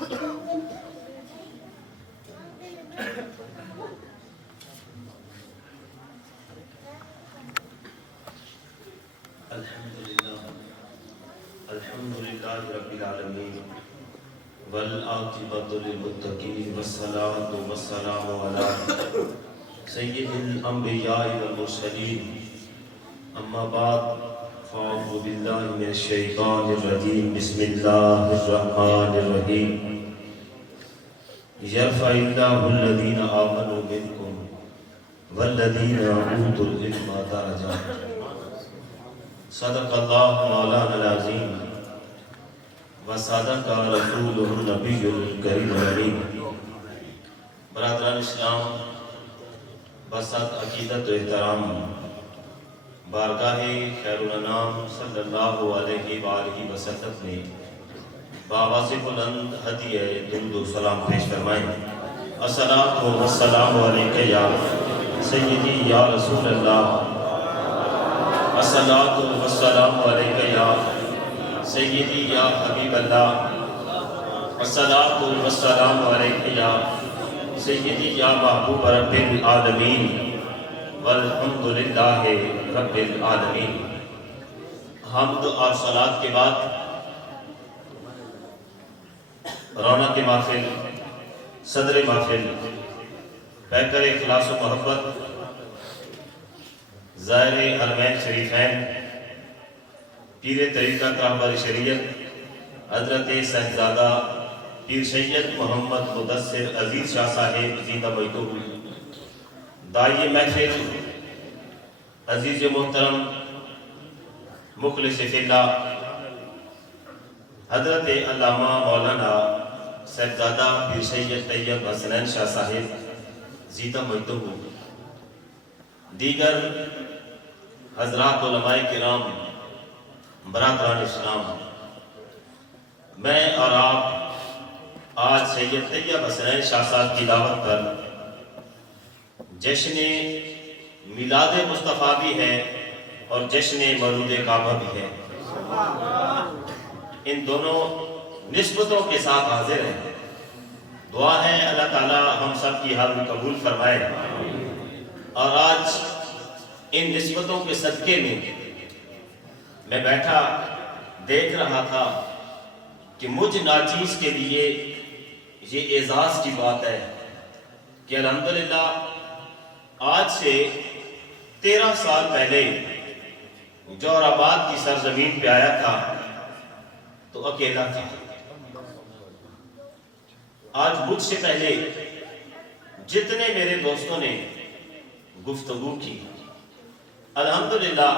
الحمدللہ رب العالمین والعاقبۃ للمتقین والصلاۃ والسلام علی سید الانبیاء والمرسلین اما بعد فاعوذ باللہ من الشیطان الرجیم بسم اللہ الرحمن الرحیم یرفع اللہ الذین آمنوا منکم والذین اوتوا العلم درجات صدق اللہ مولانا العظیم وصدق رسولہ النبی الکریم الامین۔ برادران اسلام، بسط عقیدت و احترام، بارگاہ خیر الانام صلی اللہ علیہ وآلہ وسلم میں بآواز بلند ہدیہ درود و سلام پیش فرمائیں۔ الصلاۃ والسلام علیک یا سیدی یا رسول اللہ، الصلاۃ والسلام علیک یا سیدی یا حبیب اللہ، الصلاۃ والسلام علیک یا سیدی یا محبوب رب العالمین والحمدللہ رب العالمین۔ حمد اور صلاۃ کے بعد رونق محفل، صدر محفل، پیکر اخلاص و محبت، زائر حرمین شریفین، پیر طریقہ رہبر شریعت حضرت صاحبزادہ پیر سید محمد مدثر عزیز شاہ صاحب زندہ بہتو، داعی محفل، عزیز محترم مخلص فی اللہ حضرت علامہ مولانا صاحبزادہ پیر سید طیب حسنین شاہ صاحب زندہ بہتو، دیگر حضرات علماء کرام، برادران اسلام، میں اور آپ آج سید طیب حسنین شاہ صاحب کی دعوت پر جشن میلاد مصطفیٰ بھی ہے اور جشن مولود کعبہ بھی ہے، ان دونوں نسبتوں کے ساتھ حاضر ہیں۔ دعا ہے اللہ تعالی ہم سب کی حاضری قبول فرمائے، اور آج ان نسبتوں کے صدقے میں بیٹھا دیکھ رہا تھا کہ مجھ ناچیز کے لیے یہ اعزاز کی بات ہے کہ الحمدللہ آج سے 13 سال پہلے جوہر آباد کی سرزمین پہ آیا تھا تو اکیلا تھا۔ آج مجھ سے پہلے جتنے میرے دوستوں نے گفتگو کی، الحمدللہ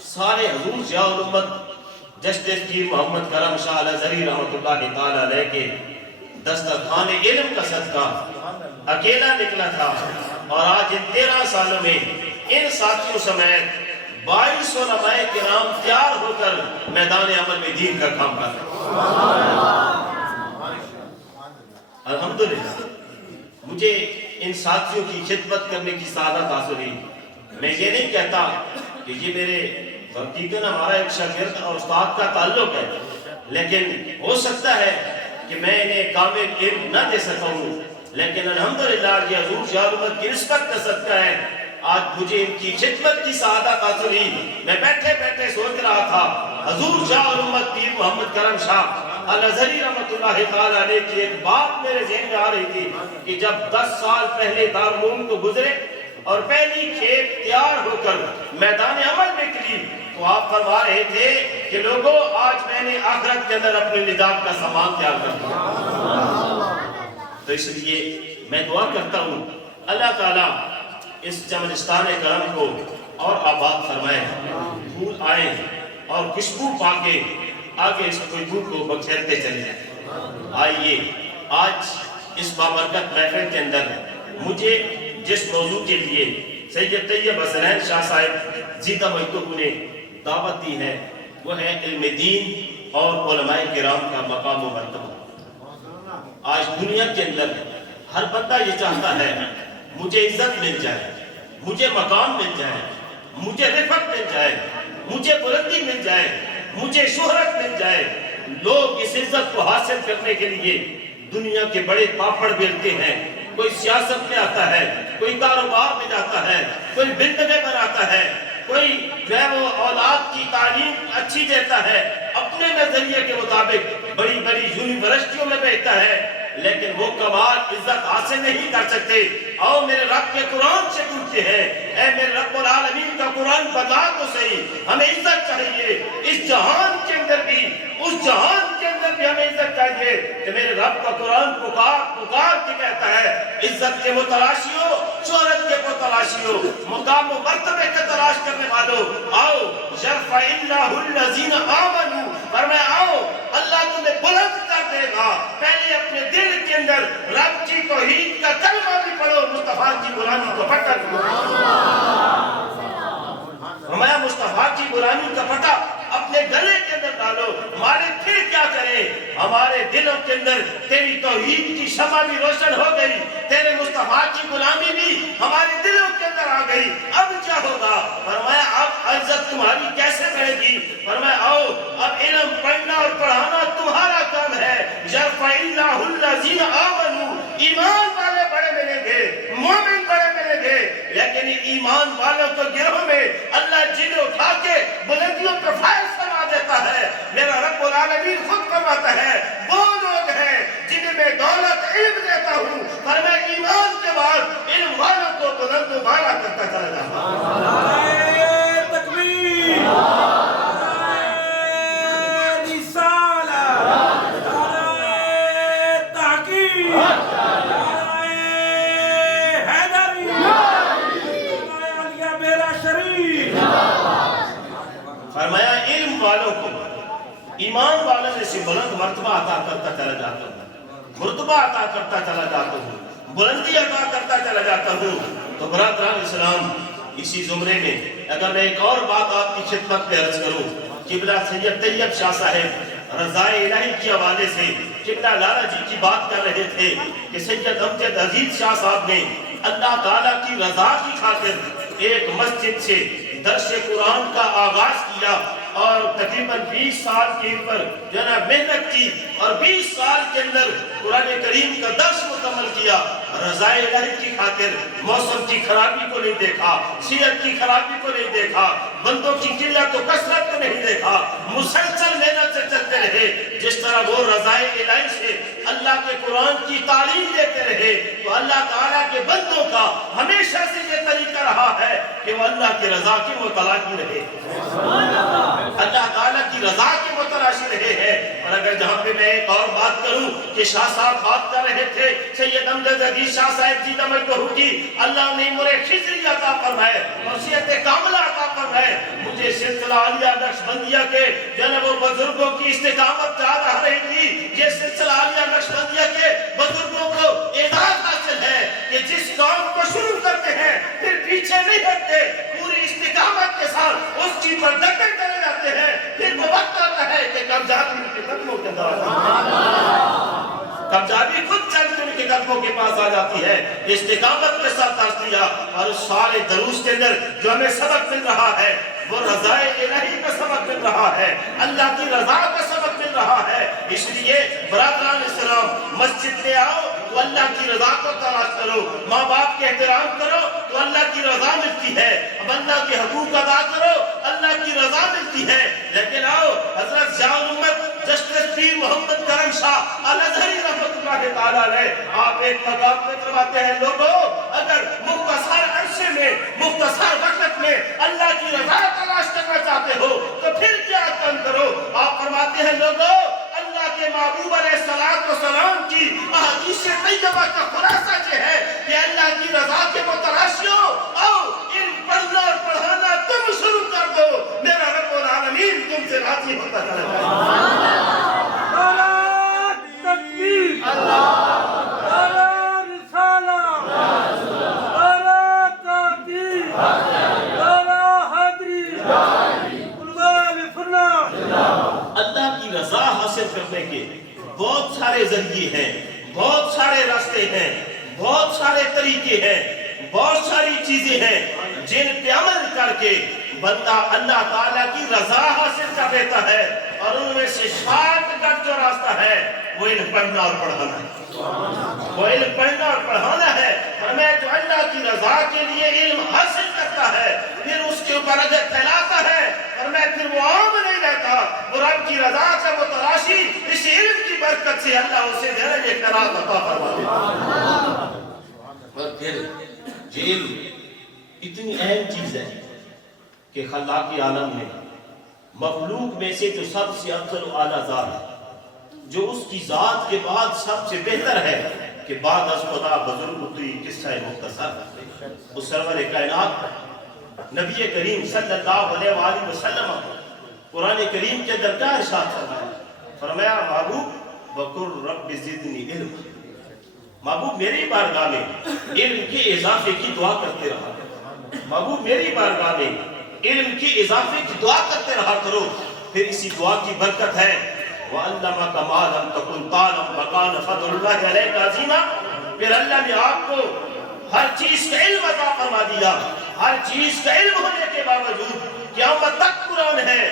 سارے حضور ضیاء الامت جشن پیر محمد کرم شاہ الازہری رحمۃ اللہ تعالی علیہ کے دسترخوان علم کا صدقہ اکیلا نکلا تھا، اور آج ان 13 سالوں میں ان ساتھیوں سمیت 22 علماء کرام تیار ہو کر میدان عمل میں دین کا کام کر رہے ہیں۔ الحمدللہ مجھے ان ساتھیوں کی خدمت کرنے کی سعادت حاصل ہوئی۔ میں یہ نہیں کہتا کہ یہ میرے حقیقتاً ہمارا ایک شاگرد اور استاد کا تعلق ہے، لیکن ہو سکتا ہے کہ میں انہیں کامل علم نہ دے سکا ہوں، لیکن الحمدللہ یہ حضور ضیاء الامت کی نسبت کا صدقہ ہے۔ آج مجھے ان کی خدمت کی سعادت حاصل ہوئی۔ میں بیٹھے بیٹھے سوچ رہا تھا حضور ضیاء الامت پیر محمد کرم شاہ الازہری رحمۃ اللہ تعالی علیہ کی ایک بات میرے ذہن میں آ رہی تھی کہ جب 10 سال پہلے دارالعلوم کو گزرے اور پہلی کھیپ تیار ہو کر میدان عمل میں نکلی تو آپ فرما رہے تھے کہ لوگوں آج میں نے آخرت کے اندر اپنے نجات کا سامان تیار کر دیا۔ تو اس لیے میں دعا کرتا ہوں اللہ تعالیٰ اس چمنستان کرم کو اور آباد فرمائے، پھول آئیں اور خوشبو پا کے آگے اس خوشبو کو بکھیرتے چلے جائیں۔ آئیے آج اس بابرکت محفل کے اندر مجھے جس موضوع کے لیے سید طیب حسنین شاہ صاحب زندہ بہتو نے دعوت دی ہے وہ ہے علم دین اور علماء کرام کا مقام و مرتبہ۔ آج دنیا کے اندر ہر بندہ یہ چاہتا ہے مجھے عزت مل جائے، مجھے مقام مل جائے، مجھے رفعت مل جائے، مجھے بلندی مل جائے، مجھے شہرت مل جائے، لوگ اس عزت کو حاصل کرنے کے لیے دنیا کے بڑے پاپڑ بیلتے ہیں. کوئی سیاست میں آتا ہے, کوئی کاروبار میں جاتا ہے, کوئی بلڈنگیں بناتا ہے, کوئی جو ہے وہ اولاد کی تعلیم اچھی دیتا ہے, اپنے نظریے کے مطابق بڑی بڑی یونیورسٹیوں میں بیٹھتا ہے, لیکن وہ کمال عزت حاصل نہیں کر سکتے. آؤ میرے رب کے قرآن سے پوچھتے ہیں, اے میرے رب العالمین کا قرآن بتا تو صحیح, ہمیں عزت چاہیے اس جہان کے اندر بھی, اس جہان کے اندر بھی ہمیں عزت چاہیے. کہ میرے رب کا قرآن پکار کے کہتا ہے, عزت کے متلاشیوں, شہرت کے متلاشیوں, مقام و مرتبے کے تلاش کرنے والوں, آؤ یرفع اللہ الذین آمنوا, فرمایا آؤ اللہ تمہیں بلند کر دے گا. پہلے اپنے دل کے اندر رب کی توحید کا کلمہ بھی پڑھو, مصطفیٰ کی غلامی کا پٹا فرمایا, مصطفیٰ کی غلامی کا پٹا اپنے گلے کے اندر ڈالو. مالک پھر کیا کرے, ہمارے دلوں کے اندر تیری توحید کی شمع بھی روشن ہو گئی, تیرے مصطفیٰ کی غلامی بھی ہمارے دلوں کے اندر آ گئی. اب کیا ہوگا؟ فرمایا اب عزت تمہاری کیسے بڑھے گی؟ فرمایا آؤ اب علم پڑھنا اور پڑھانا تمہارا کام ہے. یرفع اللہ الذین آمنوا, ایمان والے بڑے ملیں گے, مومن بڑے ملیں گے, لیکن ایمان والوں کو گروہ میں اللہ جنہیں اٹھا کے بلندیوں پر فائز فرما دیتا ہے. میرا رب العالمین خود فرماتا ہے, وہ لوگ ہیں جنہیں میں دولت علم دیتا ہوں, پر میں ایمان کے بعد علم والوں کو بلند و بالا کرتا چلا جاتا ہوں. تکبیر, رسالت, تحقیق, حیدری, علیہ بیرا شریف. فرمایا علم والوں کو ایمان والوں میں سے بلند مرتبہ عطا کرتا چلا جاتا ہوں, مرتبہ عطا کرتا چلا جاتا ہوں, بلندی عطا کرتا چلا جاتا ہوں. تو برادران اسلام, اسی زمرے میں اگر میں ایک اور بات آپ کی خدمت میں عرض کروں, قبلہ سید طیب شاہ صاحب رضائے الہی کے حوالے سے قبلہ لالا جی کی بات کر رہے تھے کہ سید امجد عزیز شاہ صاحب نے اللہ تعالیٰ کی رضا کی خاطر ایک مسجد سے درس قرآن کا آغاز کیا اور تقریباً 20 سال کے اوپر جناب محنت کی اور 20 سال کے اندر قرآن کریم کا درس مکمل کیا. رضائے الہی کی خاطر موسم کی خرابی کو نہیں دیکھا, صحت کی خرابی کو نہیں دیکھا, بندوں کی قلت و کثرت کو نہیں دیکھا, مسلسل محنت سے چلتے رہے. جس طرح وہ رضائے الہی سے اللہ کے قرآن کی تعلیم دیتے رہے, تو اللہ تعالیٰ کے بندوں کا ہمیشہ سے یہ طریقہ رہا ہے کہ وہ اللہ کی رضا کی متلاشی رہے, اللہ تعالیٰ کی رضا کی متلاشی رہے ہیں. اور اگر جہاں پہ میں ایک اور بات کروں کہ شاہ صاحب بات کر رہے تھے, سید امجد عزیز شاہ صاحب جی تمجدہ کی اللہ نے عمر خضری عطا فرمائے, وصیت کاملہ عطا فرمائے. مجھے سلسلہ عالیہ نقشبندیہ کے جناب بزرگوں کی استقامت یاد آ رہی تھی. یہ سلسلہ عالیہ نقشبندیہ کے بزرگوں کو اعزاز حاصل ہے کہ جس کام کو شروع کرتے ہیں پھر پیچھے نہیں ہٹتے, پوری استقامت کے ساتھ اس چیز پر ڈٹے چلے جاتے ہیں. پھر وہ وقت آتا ہے کہ کمزاری ان کے قدموں کے اندر کمزاری خود چل کے ان کے قدموں کے پاس آ جاتی ہے. استقامت کے ساتھ درس دیا اور اس سارے دروس کے اندر جو ہمیں سبق مل رہا ہے وہ رضائے الہی کا سبق مل رہا ہے, اللہ کی رضا کا سبق مل رہا ہے. اس لیے برادران اسلام, مسجد میں آؤ تو اللہ کی رضا کو تلاش کرو, ماں باپ کے احترام کرو تو اللہ کی رضا ملتی ہے, اب اللہ کے حقوق ادا کرو اللہ کی رضا ملتی ہے. لیکن آؤ حضرت ضیاء الامت جسٹس پیر محمد کرم شاہ الازہری رحمۃ اللہ تعالیٰ علیہ, آپ ایک مقام پہ کرواتے ہیں لوگوں اگر مختصر عرصے میں مختصر وقت میں اللہ کی رضا تلاش کرنا چاہتے ہو تو پھر کیا کام کرو. آپ فرماتے ہیں لوگوں اللہ کے محبوب علیہ السلام کی احادیث طیبہ کا خلاصہ یہ ہے کہ اللہ کی رضا کے متلاشیوں آؤ علم پڑھنا اور پڑھانا تم شروع کر دو, میرا رب العالمین تم سے راضی ہوتا چلا جائے. تکبیر, اللہ کی رضا حاصل کرنے کے بہت سارے ذریعے ہیں, بہت سارے راستے ہیں, بہت سارے طریقے ہیں, بہت ساری چیزیں ہیں جن پہ عمل کر کے بندہ اللہ تعالیٰ کی رضا حاصل کر لیتا ہے اور ان میں سے شارٹ کٹ جو راستہ ہے وہ علم پڑھنا اور پڑھانا ہے، وہ علم پڑھنا اور پڑھانا ہے۔ فرمایا جو اللہ کی رضا کے لیے علم حاصل کرتا ہے پھر اس کے اوپر اجر پھیلاتا ہے، فرمایا پھر وہ عام نہیں رہتا، وہ رب کی رضا کا متلاشی اس علم کی برکت سے اللہ اسے درجہ کرام عطا فرما دیتا ہے۔ اور پھر علم اتنی اہم چیز ہے کہ خلاقی عالم میں مخلوق میں سے جو سب سے افضل و اعلیٰ ذات ہے، جو اس کی ذات کے بعد سب سے بہتر ہے، کہ بعد از خدا بزرگ ہوئی قصہ مختصر، اس سرور کائنات نبی کریم صلی اللہ علیہ وآلہ وسلم قرآن کریم کے درجہ ارشاد فرمایا، فرمایا محبوب وقل رب زدنی علم، محبوب میری بارگاہ میں علم کے اضافے کی دعا کرتے رہا، محبوب میری بارگاہ میں علم کی اضافے کی دعا کرتے رہا کرو، پھر اسی دعا کی برکت ہے وَعَلَّمَكَ مَا لَمْ تَكُنْ تَعْلَمْ وَكَانَ فَضْلُ اللَّهِ عَلَيْكَ عَظِيمًا، پھر اللہ نے آپ کو ہر چیز کا علم عطا فرما دیا، ہر چیز کا علم ہونے کے باوجود قیامت تک قرآن ہے۔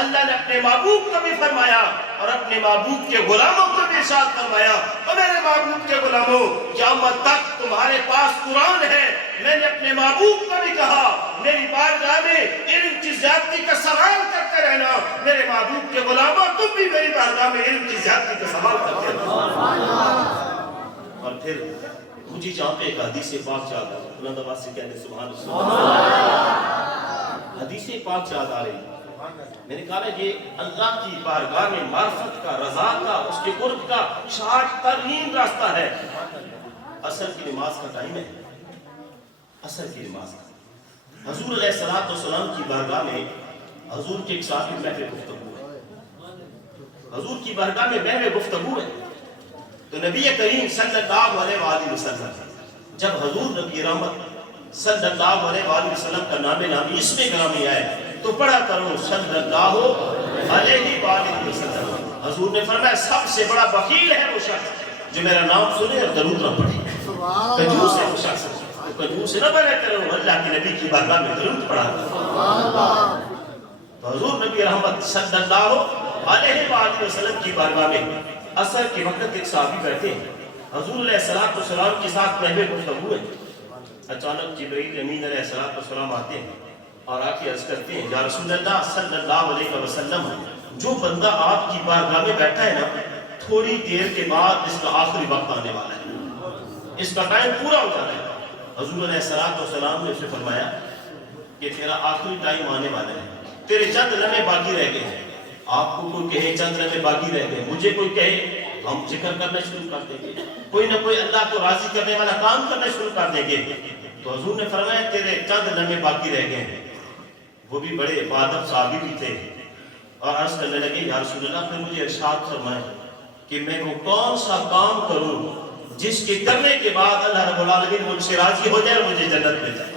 اللہ نے اپنے محبوب کو بھی فرمایا اور اپنے محبوب کے غلاموں کو بھی ارشاد فرمایا، اور میرے محبوب کے غلاموں قیامت تک تمہارے پاس قرآن ہے۔ میں نے اپنے محبوب کو بھی کہا میری بارگاہ میں علم کی زیادتی کا سوال کرتے رہنا، میرے محبوب کے غلاموں تم بھی میری بارگاہ میں علم کی زیادتی کا سوال کرتے رہنا۔ اور پھر مجھے جہاں پہ ایک حدیث پاک یاد آ رہی، بلند آواز سے کہتے سبحان اللہ، حدیث پاک یاد آ رہی، میں نے کہا یہ اللہ کی بارگاہ میں معرفت کا، رضا کا، اس کے قرب کا شارٹ ترین راستہ ہے۔ عصر کی نماز کا ٹائم ہے، عصر کی نماز کا، حضور علیہ السلام کی بارگاہ میں حضور کے ایک صحابی محو گفتگو ہے، حضور کی بارگاہ میں محو گفتگو ہے، تو نبی کریم صلی اللہ علیہ وآلہ وسلم جب حضور نبی رحمت صلی اللہ علیہ وآلہ وسلم کا نام نامی اس میں گرامی آئے تو پڑھا کرو صلی اللہ علیہ وآلہ وسلم۔ حضور نے فرمایا سب سے بڑا بخیل ہے وہ شخص جو میرا نام سنے اور درود نہ پڑھے، کنجوس ہے وہ شخص، تو کنجوس نہ بنا کرو، اللہ کے نبی کی بارگاہ میں درود پڑھا کرو۔ تو حضور نبی رحمت صلی اللہ علیہ وآلہ وسلم کی بارگاہ میں عصر کے وقت ایک صحابی بیٹھے ہیں، حضور علیہ السلام کے ساتھ محو گفتگو ہے، اچانک جبرائیل امین علیہ السلام آتے ہیں اور آ کے عرض کرتے ہیں یا رسول اللہ صلی اللہ علیہ وسلم جو بندہ آپ کی بارگاہ میں بیٹھا ہے نا تھوڑی دیر کے بعد اس کا آخری وقت آنے والا ہے، اس کا ٹائم پورا ہو جانا ہے۔ حضور علیہ السلام نے اسے فرمایا کہ تیرا آخری ٹائم آنے والا ہے، تیرے چند لمحے باقی رہ گئے ہیں، آپ کو کوئی کہے چند لمحے باقی رہ گئے، مجھے کوئی کہے ہم ذکر کرنا شروع کر دیں گے، کوئی نہ کوئی اللہ کو راضی کرنے والا کام کرنا شروع کر دیں گے۔ تو حضور نے فرمایا تیرے چند لمحے باقی رہ گئے ہیں۔ وہ بھی بڑے بادب صحابی بھی تھے اور عرض کرنے لگے یا رسول اللہ پھر مجھے ارشاد فرمائے کہ میں وہ کون سا کام کروں جس کے کرنے کے بعد اللہ رب العالمین مجھ سے راضی ہو جائے اور مجھے جنت مل جائے،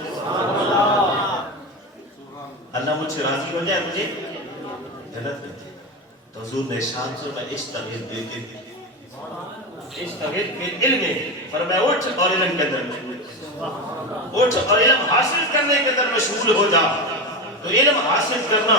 اللہ مجھ سے راضی ہو جائے مجھے جنت مل جائے۔ تو حضور نے ارشاد فرمایا اشتغل بالعلم، اشتغل بالعلم، فرمایا اٹھ اور علم کے اندر مشغول، اٹھ اور علم حاصل کرنے کے اندر مشغول ہو جا۔ تو علم حاصل کرنا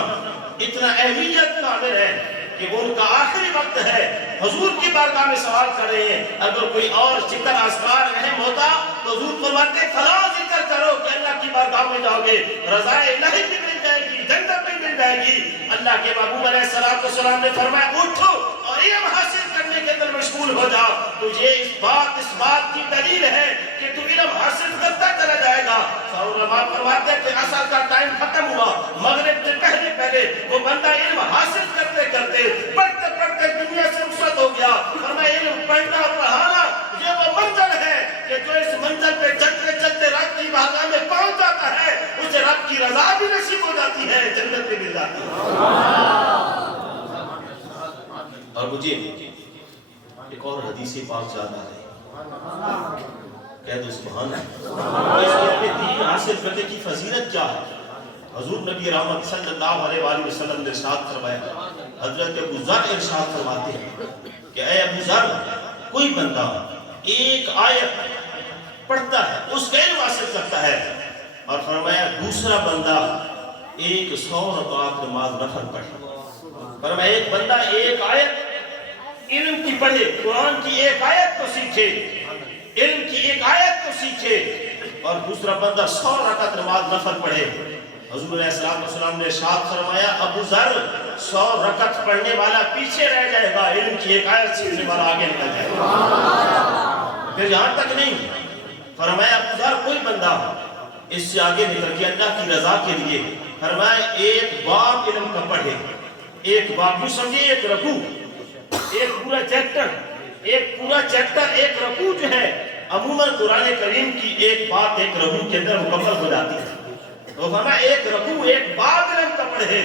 اتنا اہمیت کا امر ہے کہ وہ ان کا آخری وقت ہے، حضور کی بارگاہ میں سوال کر رہے ہیں، اگر کوئی اور ذکر اذکار اہم ہوتا تو حضور فرماتے فلاں ذکر کرو کہ اللہ کی بارگاہ میں جاؤ گے، رضا الہی بھی مل جائے گی، جنت بھی مل جائے گی۔ اللہ کے محبوب علیہ السلام نے فرمایا اٹھو اور علم حاصل کرنے کے اندر مشغول ہو جا۔ تو یہ اس بات کی دلیل ہے کہ تو علم حاصل کرتا چلا جائے گا۔ علماء فرماتے ہیں کہ عصر کا ٹائم ختم ہوا، مغرب سے پہلے وہ بندہ علم حاصل کرتے کرتے پڑھتے پڑھتے دنیا سے رخصت ہو گیا۔ فرمایا علم پڑھنا اور پڑھانا یہ وہ منزل ہے کہ جو اس منزل پہ چلتے چلتے رب کی بارگاہ میں پہنچ جاتا ہے اسے رب کی رضا بھی نصیب ہو جاتی ہے، جنت بھی مل جاتی ہے۔ اور مجھے ایک اور حدیث پاک یاد آ رہی، کہہ دو سبحان اللہ، اس کے اپنے دین حاصل کرنے کی فضیلت کیا ہے۔ حضور نبی رحمت صلی اللہ علیہ وآلہ وسلم نے ارشاد فرمایا، حضرت ابو ذر ارشاد فرماتے ہیں کہ اے ابو ذر کوئی بندہ ایک آیت پڑھتا ہے اس کا علم حاصل کرتا ہے، اور فرمایا دوسرا بندہ 100 رکعت نماز نفل پڑھے، فرمایا ایک بندہ ایک آیت علم کی پڑھے، قرآن کی ایک آیت تو سیکھے، علم کی ایک آیت تو سیکھے، اور دوسرا بندہ 100 رکعت نماز نفل پڑھے۔ حضور علیہ السلام نے ارشاد فرمایا ابو ذر 100 رکعت پڑھنے والا پیچھے رہ جائے گا، علم کی ایک آیت سیکھنے والا آگے نکل جائے گا۔ پھر یہاں تک نہیں، فرمایا ابو ذر کوئی بندہ اس سے آگے نکل کے اللہ کی رضا کے لیے، فرمایا ایک باب علم کا پڑھے، ایک باب یوں سمجھے ایک رکوع، ایک پورا چیپٹر، ایک رکوع جو ہے عموماً قرآن کریم کی ایک بات ایک رکوع کے اندر مکمل ہو جاتی ہے، تو فرمایا ایک رکوع ایک باب علم کا پڑھے،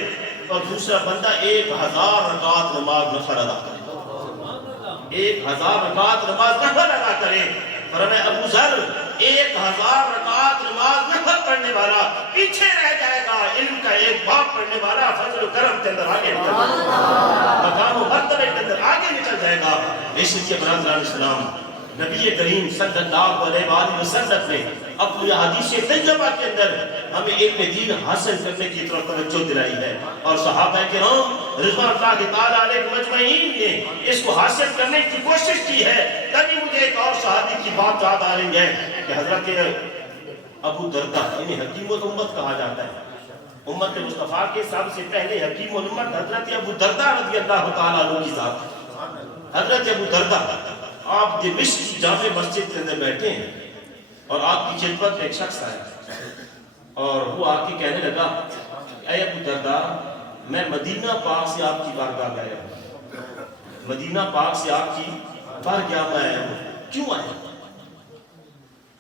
اور دوسرا بندہ 1000 رکعت نماز نفل ادا کرے، 1000 رکعت نماز نفل ادا کرے۔ فرمایا ابو ذر 1000 رکعت نماز نفل پڑھنے والا پیچھے رہ جائے گا، علم کا ایک باب پڑھنے والا فضل و کرم کے اندر آگے نکل جائے گا، مقام و مرتبے کے اندر آگے نکل جائے گا۔ اس لیے برادران اسلام، نبی کریم صلی اللہ علیہ وآلہ وسلم نے اپنی حدیث طیبہ کے اندر ہمیں علم دین حاصل کرنے کی طرف توجہ دلائی ہے، اور صحابہ کرام رضوان اللہ تعالیٰ علیہ مجمعین نے اس کو حاصل کرنے کی کوشش کی ہے۔ تبھی مجھے ایک اور صحابی کی بات یاد آ رہی ہے کہ حضرت ابو دردہ، انہیں حکیم الامت کہا جاتا ہے، امت مصطفیٰ کے سب سے پہلے حکیم الامت حضرت ابو دردہ رضی اللہ تعالیٰ عنہ کی ذات۔ حضرت ابو دردہ آپ دمشق کی جامع مسجد کے اندر بیٹھے ہیں، اور آپ کی خدمت میں ایک شخص آیا، اور وہ آ کے کہنے لگا اے ابو دردہ، میں مدینہ پاک سے آپ کی بارگاہ میں آیا ہوں، مدینہ پاک سے آپ کی بارگاہ میں آیا ہوں، کیوں آئے ہو؟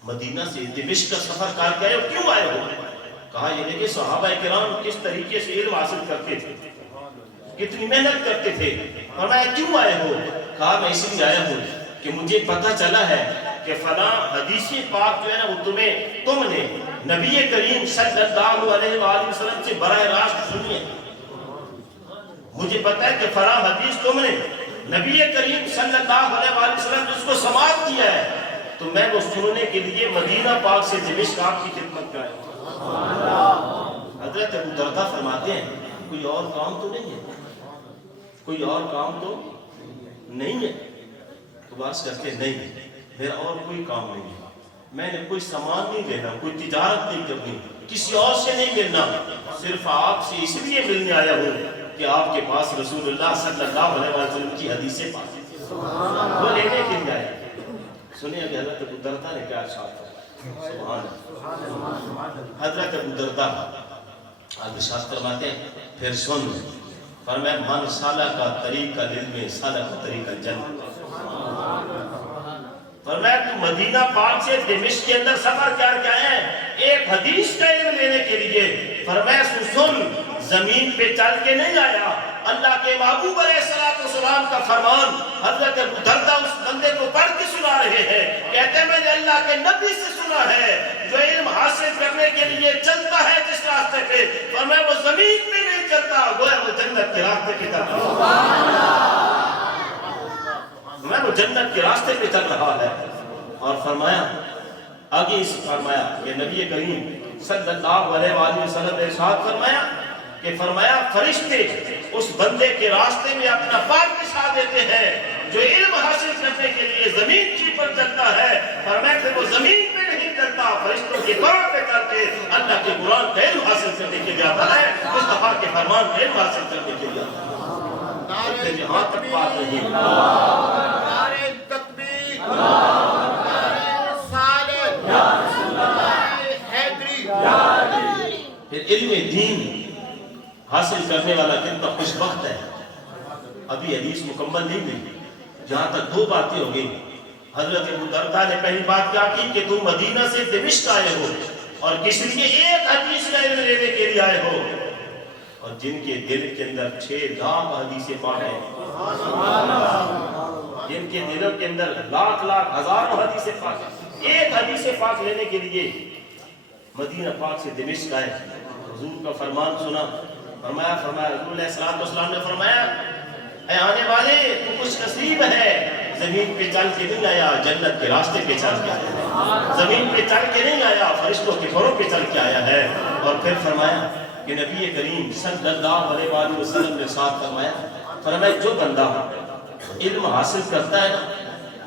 مدینہ سے دمشق کا سفر کر کے آئے ہو، کیوں آئے ہو؟ کہا یہ کہ صحابہ کرام کس طریقے سے علم حاصل کرتے تھے، کتنی محنت کرتے تھے، فرمایا کیوں آئے ہو؟ کہا میں اس لیے آیا ہوں کہ مجھے پتہ چلا ہے کہ فلاں حدیث پاک جو ہے نا وہ تم نے نبی کریم صلی اللہ علیہ وآلہ وسلم سے براہ راست سنی ہے، مجھے پتہ ہے کہ فلاں حدیث تم نے نبی کریم صلی اللہ علیہ وآلہ وسلم نے اس کو سماعت کیا ہے، تو میں وہ سننے کے لیے مدینہ پاک سے دمشق آپ کی خدمت کا ہے۔ حضرت ابو دردہ فرماتے ہیں کوئی اور کام تو نہیں ہے، کوئی اور کام تو نہیں ہے، تو بات کرتے نہیں میرا اور کوئی کام نہیں ہے، میں نے کوئی سامان نہیں لینا، کوئی تجارت نہیں کرنی، کسی اور سے نہیں ملنا، صرف آپ سے اس لیے ملنے آیا ہوں کہ آپ کے پاس رسول اللہ صلی اللہ علیہ وسلم کی حدیثیں پاک ہیں، وہ لینے کے لیے آئے۔ سنیں ابھی حضرت ابو دردہ نے کیا ارشاد فرمایا، سبحان اللہ۔ حضرت ابو دردہ آگے ارشاد فرماتے ہیں پھر سن، فرمایا من سالک طریق العلم سالک طریق الجنہ، فرمایا تو مدینہ پاک سے دمشق کے اندر سفر کر کے آئے ہیں ایک حدیث کا علم لینے کے لیے، فرمایا سن زمین پہ چل کے نہیں آیا، اللہ کے محبوب علیہ السلام کا فرمان حضرت ابو دردہ اس بندے کو پڑھ کے سنا رہے ہیں، کہتے ہیں میں نے اللہ کے نبی سے سنا ہے جو علم حاصل کرنے کے لیے چلتا ہے جس راستے پہ، فرمایا وہ زمین پہ نہیں چلتا، گویا وہ جنت کے راستے پہ چل رہا ہے، میں وہ جنت کے راستے پہ چل رہا ہے۔ اور فرمایا آگے اس فرمایا کہ نبی کریم صلی اللہ علیہ وآلہ وسلم نے ارشاد فرمایا کہ فرمایا فرشتے اس بندے کے راستے میں اپنا پار بچھا دیتے ہیں جو علم حاصل کرنے کے لیے زمین کی پر چلتا ہے، فرمایا کہ وہ زمین پہ نہیں چلتا، فرشتوں کے پار پہ چل کے اللہ کے قرآن کا علم حاصل کرنے کے لیے آتا ہے، مصطفیٰ کے فرمان کا علم حاصل کرنے کے لیے آتا ہے۔ یہاں تک بات نہیں، نعرہ تکبیر، نعرہ رسالت، نعرہ حیدری، پھر علم دین حاصل کرنے والا کتنا خوش بخت ہے۔ ابھی حدیث مکمل نہیں ہوئی، جہاں تک دو باتیں ہو گئی۔ حضرت ابو دردہ نے پہلی بات کیا کی کہ تم مدینہ سے دمشق آئے ہو اور کسی کے ایک حدیث کا علم لینے کے لیے آئے ہو، اور جن کے دل کے اندر 6 لاکھ حدیثیں پاک ہیں، جن کے دلوں کے اندر لاکھ ہزاروں حدیثیں پاک ہیں، ایک حدیث پاک لینے کے لیے مدینہ پاک سے دمشق آئے، حضور کا فرمان سنا، فرمایا حضور علیہ السلام نے فرمایا اے آنے والے تو خوش نصیب ہے، زمین پہ چل کے نہیں آیا، جنت کے راستے پہ چل کے آیا ہے، زمین پہ چل کے نہیں آیا، فرشتوں کے پروں پہ چل کے آیا ہے۔ اور پھر فرمایا کہ نبی کریم صلی اللہ علیہ وآلہ وسلم نے ساتھ فرمایا جو بندہ علم حاصل کرتا ہے نا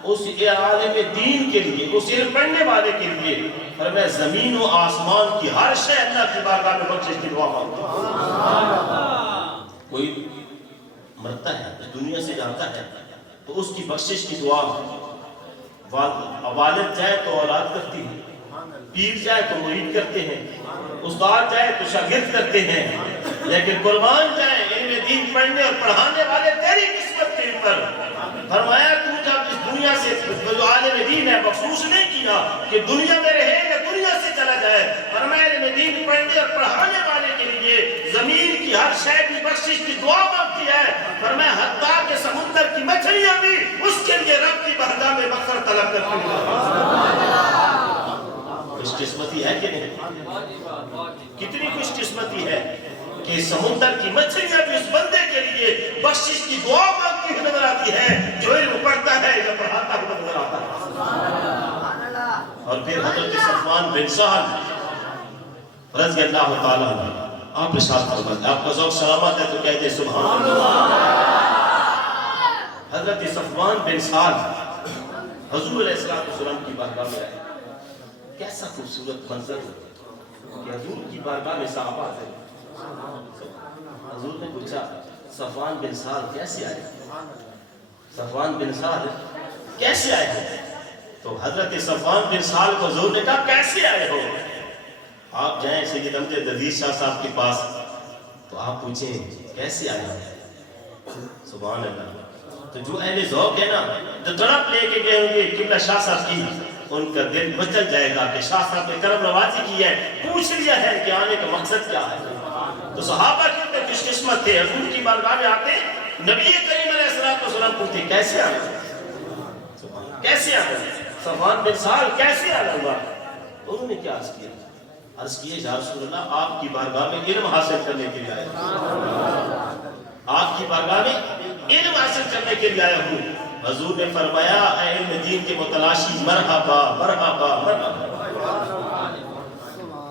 اس عالم دین کے لیے، اس علم پڑھنے والے کے لیے فرمایا زمین و آسمان کی ہر شے اللہ کی بارگاہ میں بخشش کی دعا مانگتا ہے۔ کوئی مرتا ہے دنیا سے جاتا ہے تو اس کی بخشش کی دعا، والد جائے تو اولاد کرتی ہے، پیر جائے تو مرید کرتے ہیں، استاد جائے تو شاگرد کرتے ہیں، لیکن قربان جائے علم دین پڑھنے اور پڑھانے والے تیری قسمت کے اوپر۔ فرمایا تو جب اس دنیا سے جو عالم دین ہے مخصوص نہیں کیا کہ دنیا میں رہے یا دنیا سے چلا جائے، فرمایا علم دین پڑھنے اور پڑھانے والے کے لیے زمین کی ہر شے کی بخشش کی دعا مانگتی ہے۔ فرمایا حتیٰ کہ سمندر کی مچھلیاں بھی اس کے لیے رب کی بارگاہ میں مغفرت طلب کرتی ہیں۔ خوش قسمتی ہے کہ نہیں؟ کتنی خوش قسمتی ہے کہ سمندر کی مچھلیاں بھی اس بندے کے لیے بخشش کی دعا مانگتی ہوئی نظر آتی ہے جو علم پڑھتا ہے یا پڑھاتا ہوا نظر آتا ہے۔ اور پھر حضرت صفوان بن سہل رضی اللہ تعالیٰ عنہ، آپ ارشاد فرماتے ہیں، آپ کا ذوق سلامت ہے تو کہتے ہیں سبحان اللہ۔ حضرت صفوان بن سہل حضور علیہ السلام کی بارگاہ میں آئے، کیسا خوبصورت منظر کہ حضور کی بارگاہ میں صحابہ آتے ہیں۔ حضور نے پوچھا صفوان بن سہل کیسے آئے؟ صفوان بن سہل کیسے آئے ہیں؟ تو حضرت صفوان بن سہل کو حضور نے کہا کیسے آئے ہو؟ آپ جائیں سید امجد عزیز شاہ صاحب کے پاس تو آپ پوچھیں کیسے آئے ہیں؟ سبحان اللہ۔ تو جو اہل ذوق ہے نا، جو تڑپ لے کے گئے ہوں گے قبلہ شاہ صاحب کی، ان کا دل مچل جائے گا کہ شاہ صاحب نے کرم نوازی کی ہے، پوچھ لیا ہے کہ آنے کا مقصد کیا ہے۔ تو صحابہ کی اتنے خوش قسمت تھے، حضور کی بارگاہ میں آتے نبی کریم علیہ السلام پوچھتے کیسے آنا، کیسے آنا، صفوان بن سہل کیسے آنا ہوا؟ انہوں نے کیا عرض کیا؟ عرض کیے یا رسول اللہ آپ کی بارگاہ میں علم حاصل کرنے کے لیے آیا ہوں، آپ کی بارگاہ میں علم حاصل کرنے کے لیے آیا ہوں۔ حضور نے فرمایا اے علم دین کے متلاشی مرحبا مرحبا مرحبا،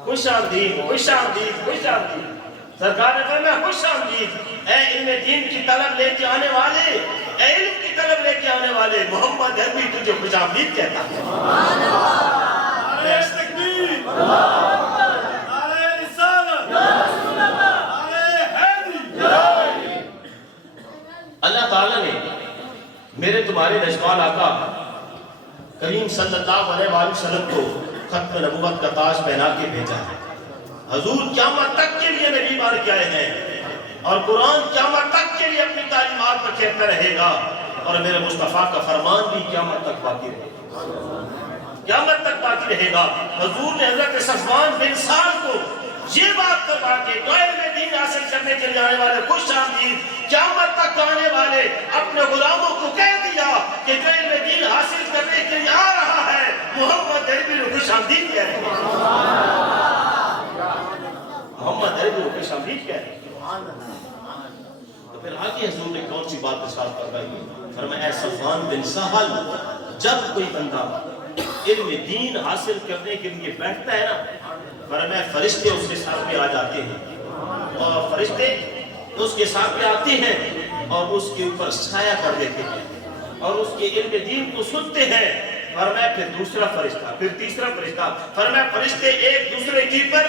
خوش آمدید خوش آمدید خوش آمدید۔ سرکار نے فرمایا خوش آمدید اے علم دین کی طلب لے کے آنے والے، اے علم کی طلب لے کے آنے والے، محمد عربی تجھے خوش آمدید کہتا ہے۔ نعرہ تکبیر، نعرہ رسالت، نعرہ حیدری۔ اللہ تعالیٰ نے میرے تمہارے رجوال آقا کریم صلی اللہ علیہ وآلہ وسلم کو ختم نبوت کا تاج پہنا کے بھیجا ہے۔ حضور قیامت تک کے لیے نبی بار کے آئے ہیں اور قرآن قیامت تک کے لیے اپنی تعلیمات پر کھیلتا رہے گا، اور میرے مصطفیٰ کا فرمان بھی قیامت تک باقی رہے گا، قیامت تک باقی رہے گا۔ حضور نے حضرت صفوان بن سہل کو یہ بات فرما کے علم دین حاصل کرنے کے لیے آنے والے خوش آمدید، قیامت تک آنے والے اپنے غلاموں کو کہہ دیا کہ جو علم دین حاصل کرنے کے لیے آ رہا ہے محمد عربی کو خوش آمدید کہہ رہے ہیں، محمد عربی کو خوش آمدید کہہ رہے ہیں۔ تو پھر آگے حضور نے کون سی بات ارشاد فرمائی؟ فرمایا اے صفوان بن سہل، جب کوئی بندہ علم دین حاصل کرنے کے لیے بیٹھتا ہے نا، فرمایا فرشتے اس کے ساتھ بھی آ جاتے ہیں، اور فرشتے اس کے ساتھ بھی آتے ہیں اور اس کے اوپر سایہ کر دیتے ہیں اور اس کے علم دین کو سنتے ہیں۔ فرمایا پھر دوسرا فرشتہ، پھر تیسرا فرشتہ، فرمایا فرشتے ایک دوسرے کے پر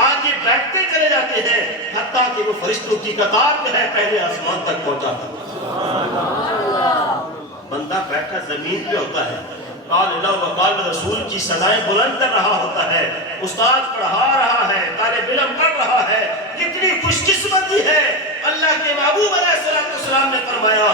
آگے بیٹھتے چلے جاتے ہیں حتیٰ کہ وہ فرشتوں کی قطار میں ہے پہلے آسمان تک پہنچا تھا۔ بندہ بیٹھا زمین پہ ہوتا ہے، قال اللہ و قال رسول کی صدائیں بلند کر رہا ہوتا ہے، استاد پڑھا رہا ہے، طالب علم پڑھ رہا ہے، کتنی خوش قسمتی ہے۔ اللہ کے محبوب علیہ السلام نے فرمایا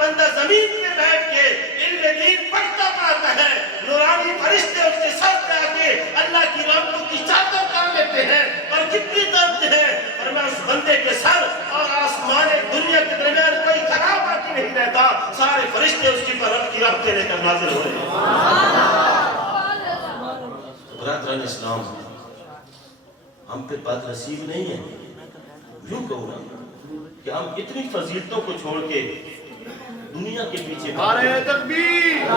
بندہ زمین پہ بیٹھ کے علم دین پڑھتا پڑھتا ہے، نورانی فرشتے اس کے سر پہ آ کے اللہ کی رحمتوں کی چادر تان لیتے ہیں، اور کتنی تانتے ہیں، فرمایا اس بندے کے سر اور آسمان دنیا کے درمیان کوئی کھڑا باقی نہیں رہتا، سارے فرشتے اس کی طرف کی رحمتیں لے کر نازل ہو رہے ہیں۔ برادران اسلام، ہم پہ بد نصیب نہیں ہے، یوں کہوں گا کہ ہم اتنی فضیلتوں کو چھوڑ کے دنیا کے پیچھے نعرہ تکبیر۔